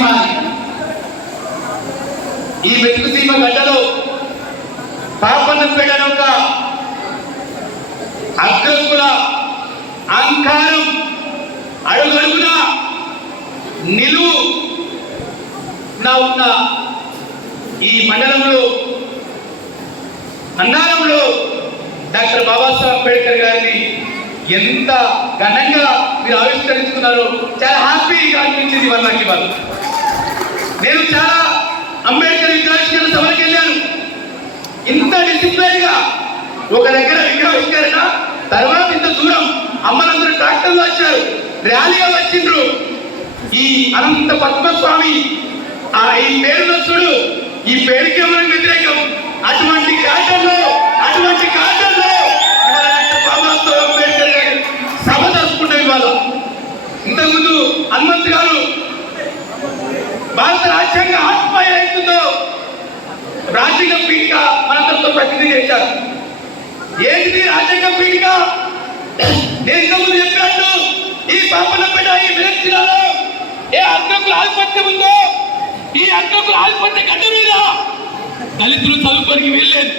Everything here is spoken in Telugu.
సీమ. ఈ మెతుకు సీమ గడ్డలో పాపన్నపేట ఒక అగ్రకుల అహంకారం అడుగడుగున నిలువు ఉన్న ఈ మండలంలో అన్నారంలో డాక్టర్ బాబాసాహెబ్ అంబేద్కర్ గారిని ఎంత ఘనంగా మీరు ఆవిష్కరించుకున్నారో చాలా హ్యాపీగా అనిపించింది వాళ్ళకి. వాళ్ళు నేను చాలా అంబేద్కర్ విగ్రహావిష్కరణ సభకి వెళ్ళాను. ఇంత డిసిప్లైన్ గా ఒక దగ్గర విగ్రహావిష్కరణ తర్వాత ఇంత దూరం అమ్మలందరూ ట్రాక్టర్లు వచ్చారు, ర్యాలీగా వచ్చిండ్రు. ఈ అనంత పద్మస్వామి ఈ పేరులో చూడు, ఈ పేరుకి మనకు వ్యతిరేకం. అటువంటి కాటంలో బాబాసాహెబ్ అంబేద్కర్ గారి సభ జరుపుకుంటాం ఇవాళ. ఇంతకుముందు హనుమంత్ గారు భారత రాజ్యాంగ ఆత్మ ఏదైతుందో రాజ్యాంగ పీఠిక మనందరితో ప్రతినిధి చేశారు. ఏంటిది రాజ్యాంగ పీఠిక? నేను ఇంతకుముందు చెప్పినట్టు ఈ పాపన్నపేట ఈ మెదక్ జిల్లాలో ఏ అగ్రకుల ఆధిపత్యం ఉందో ఈ అగ్రకుల ఆధిపత్య గడ్డ మీద దళితులు చదువుకోనికి వీల్లేదు.